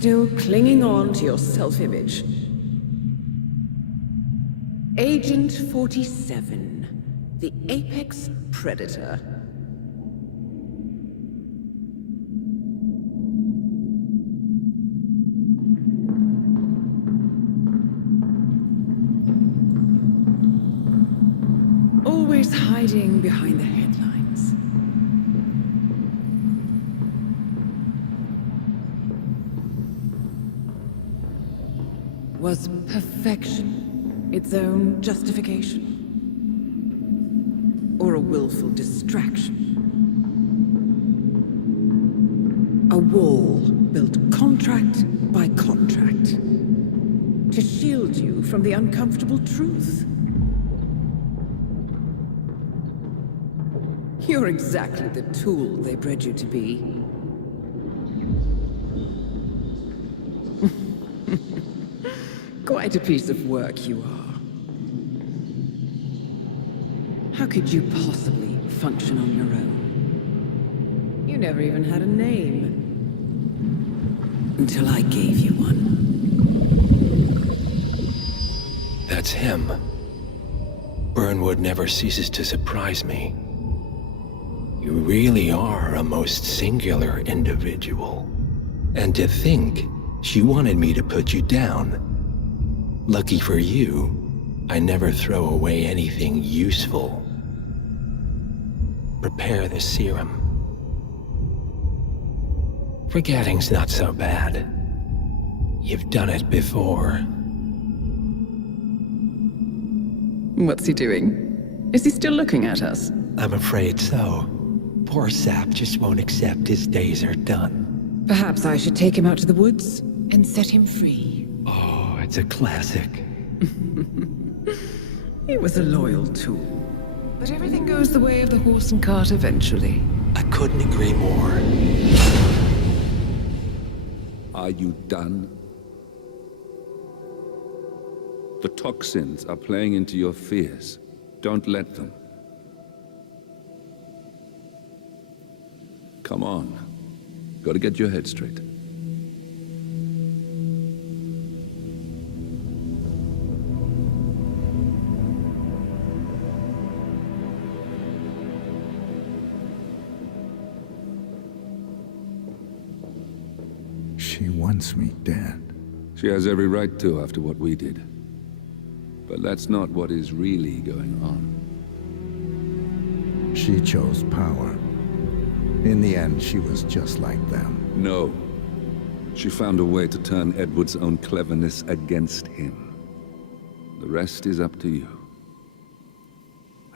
Still clinging on to your self-image. Agent 47, the apex predator. Always hiding behind the headlines. Was perfection its own justification? Or a willful distraction? A wall built contract by contract to shield you from the uncomfortable truth. You're exactly the tool they bred you to be. Quite a piece of work you are. How could you possibly function on your own? You never even had a name. Until I gave you one. That's him. Burnwood never ceases to surprise me. You really are a most singular individual. And to think she wanted me to put you down. Lucky for you, I never throw away anything useful. Prepare the serum. Forgetting's not so bad. You've done it before. What's he doing? Is he still looking at us? I'm afraid so. Poor sap just won't accept his days are done. Perhaps I should take him out to the woods and set him free. Oh, it's a classic. He was a loyal tool. But everything goes the way of the horse and cart eventually. I couldn't agree more. Are you done? The toxins are playing into your fears. Don't let them. Come on. Gotta get your head straight. She wants me dead. She has every right to after what we did. But that's not what is really going on. She chose power. In the end, she was just like them. No. She found a way to turn Edward's own cleverness against him. The rest is up to you.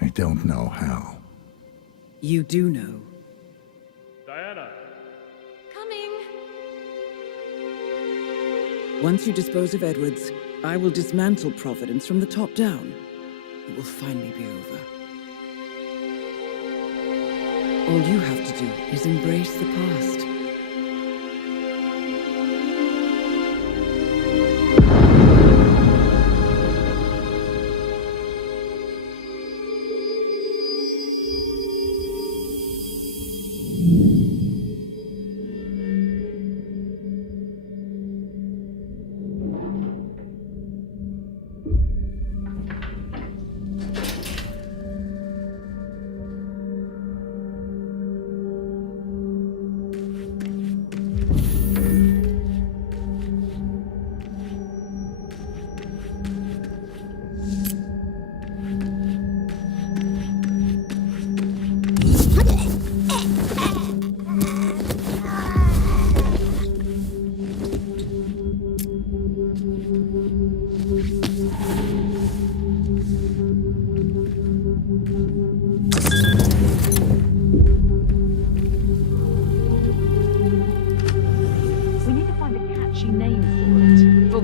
I don't know how. You do know. Diana! Coming! Once you dispose of Edwards, I will dismantle Providence from the top down. It will finally be over. All you have to do is embrace the past.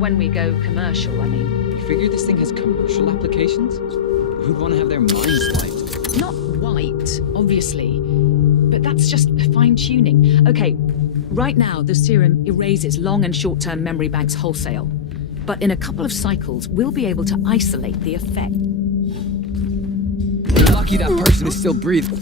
When we go commercial, I mean. You figure this thing has commercial applications? Who'd want to have their minds wiped? Not white, obviously. But that's just fine-tuning. Okay, right now the serum erases long and short-term memory banks wholesale. But in a couple of cycles, we'll be able to isolate the effect. You're lucky that person is still breathing.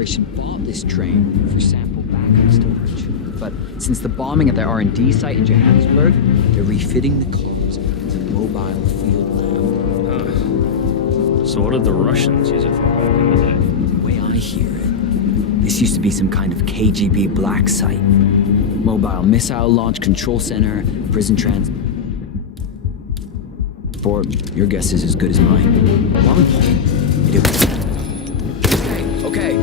Corporation bought this train for sample backup storage. But since the bombing at their R&D site in Johannesburg, they're refitting the cars as a mobile field lab. So what did the Russians use it for back in the day? The way I hear it, this used to be some kind of KGB black site. Mobile missile launch control center, prison transport. Your guess is as good as mine. At one point, it was... Okay.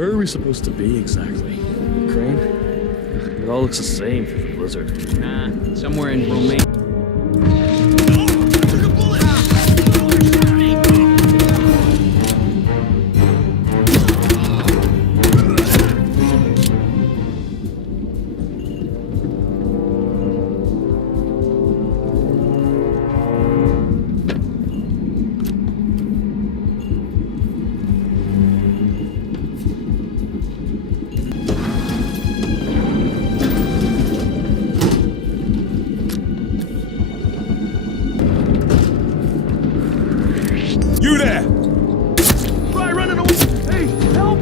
Where are we supposed to be exactly? Ukraine? It all looks the same through the blizzard. Nah, somewhere in Romania. You there! Try running away! Hey, help!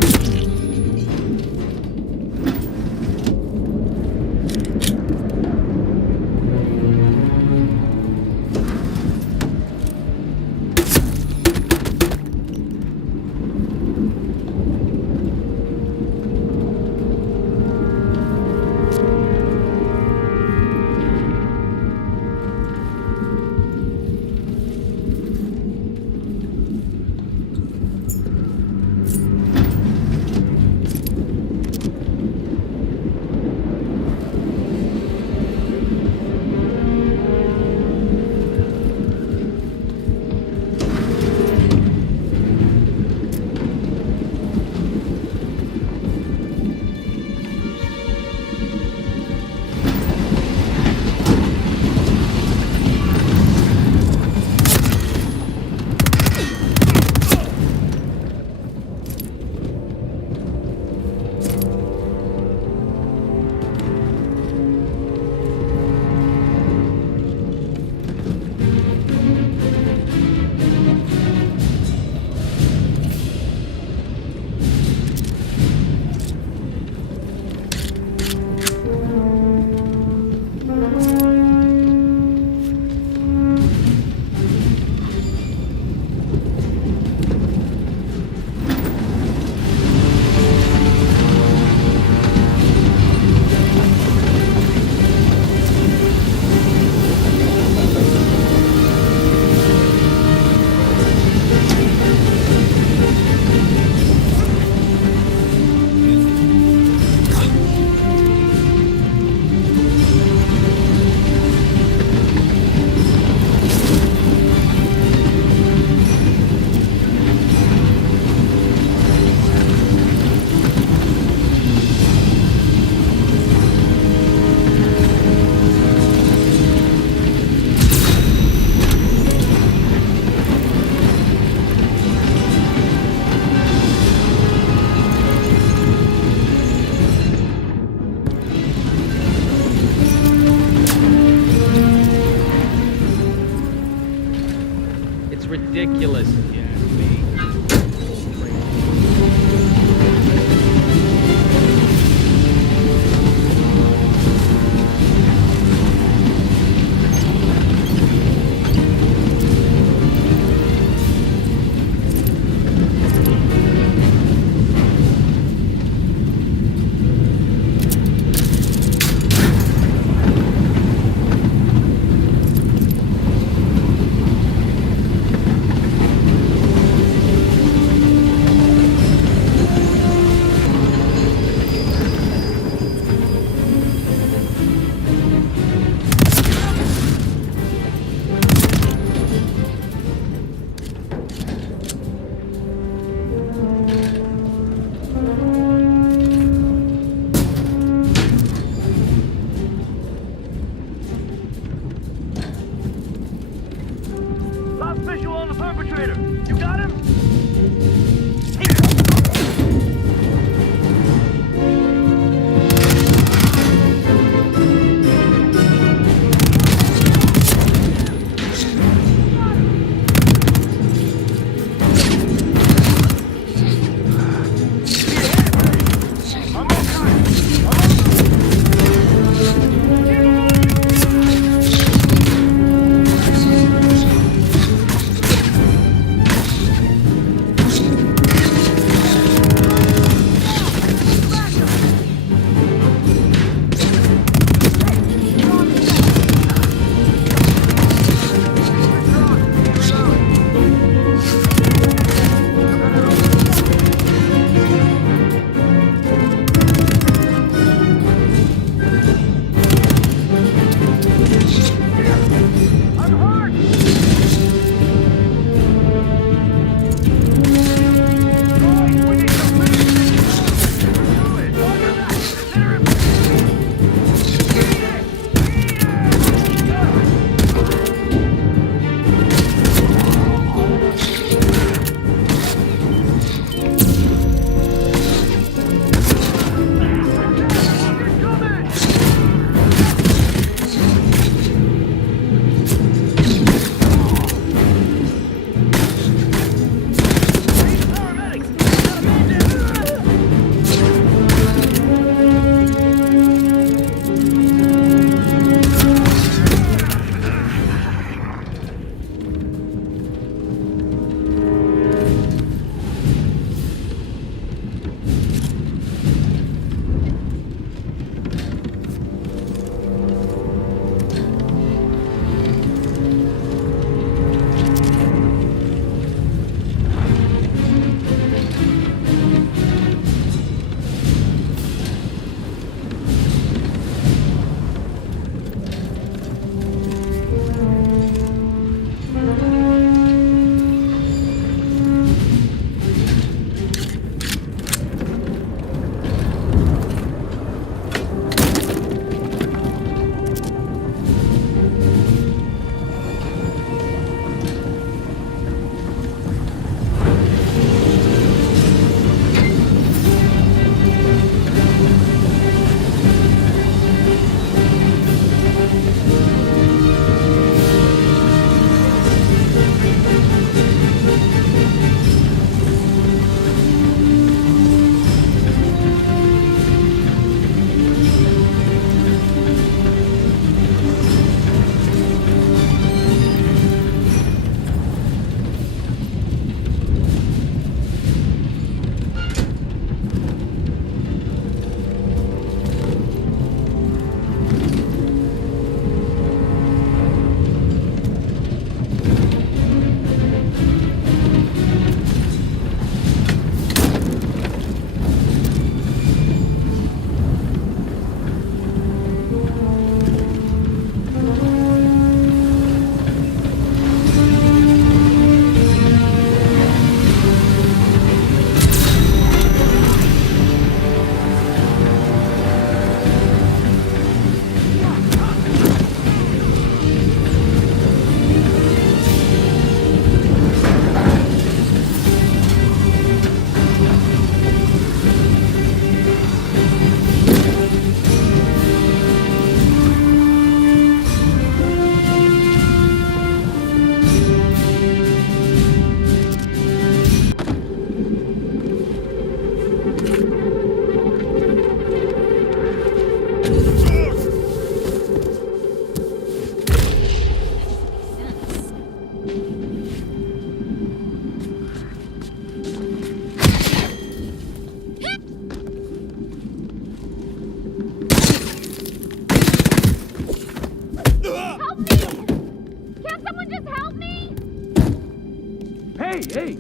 Hey, hey!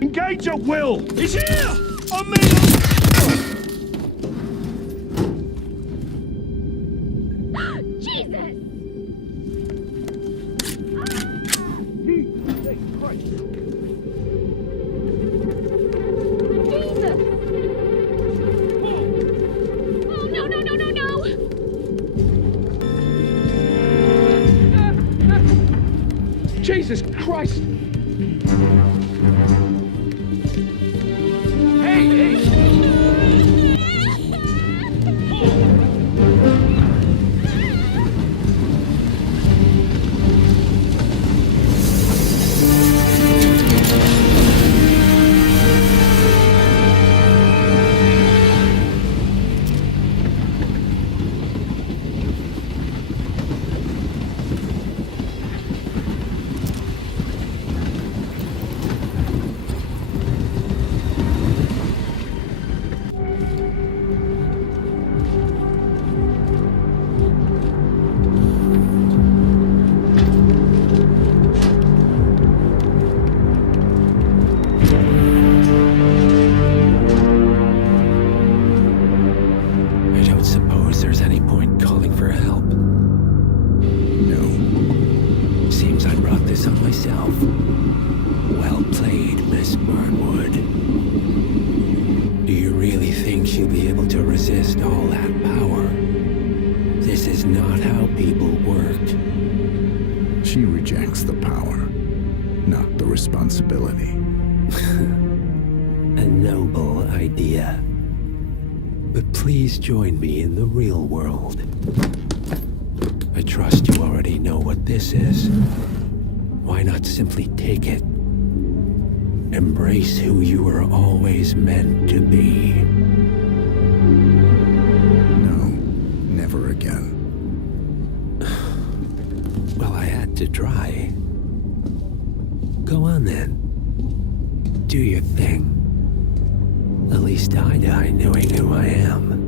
Engage at will! He's here! On me! Jesus! Jesus Christ! Jesus! Oh, no, no, no, no, no! Jesus Christ! Hey, hey! I don't suppose there's any point calling for help. No. Seems I brought this on myself. Well played, Miss Burnwood. Do you really think she'll be able to resist all that power? This is not how people work. She rejects the power, not the responsibility. A noble idea. But please join me in the real world. I trust you already know what this is. Why not simply take it? Embrace who you were always meant to be. No, never again. Well, I had to try. Go on then. Do your thing. At least I die knowing who I am.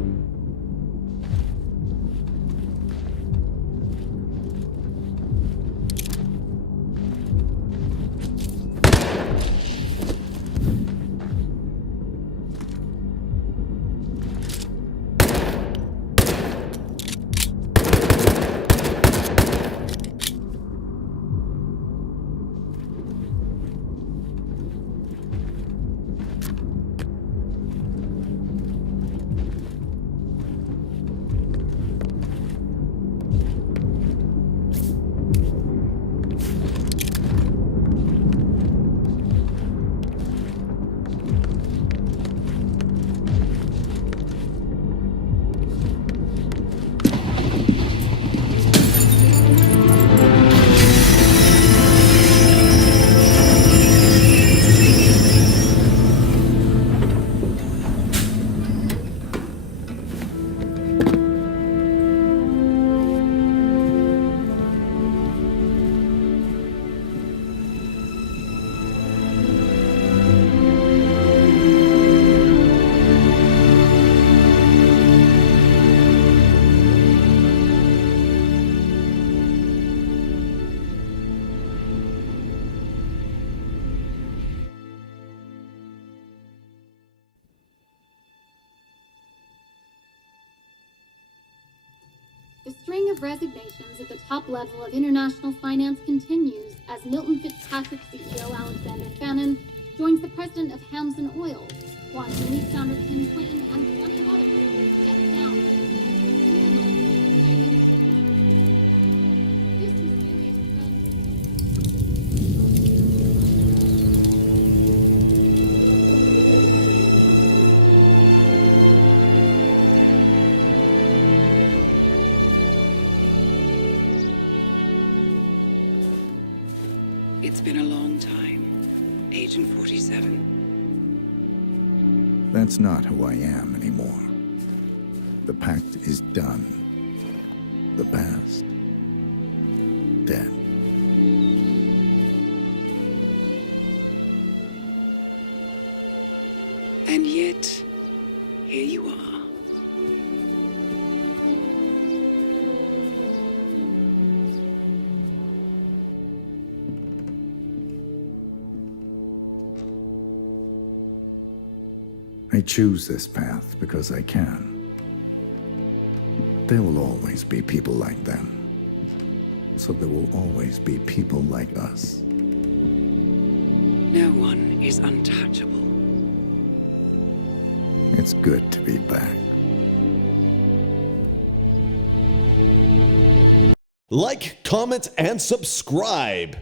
The string of resignations at the top level of international finance continues as Milton Fitzpatrick CEO Alexander Fannin joins the president of Hamson Oil, Quantum Leap founder Tim Quinn, and plenty of others who step down. This mysterious It's been a long time, Agent 47. That's not who I am anymore. The pact is done. The past, dead. And yet, here you are. I choose this path because I can. There will always be people like them. So there will always be people like us. No one is untouchable. It's good to be back. Like, comment, and subscribe.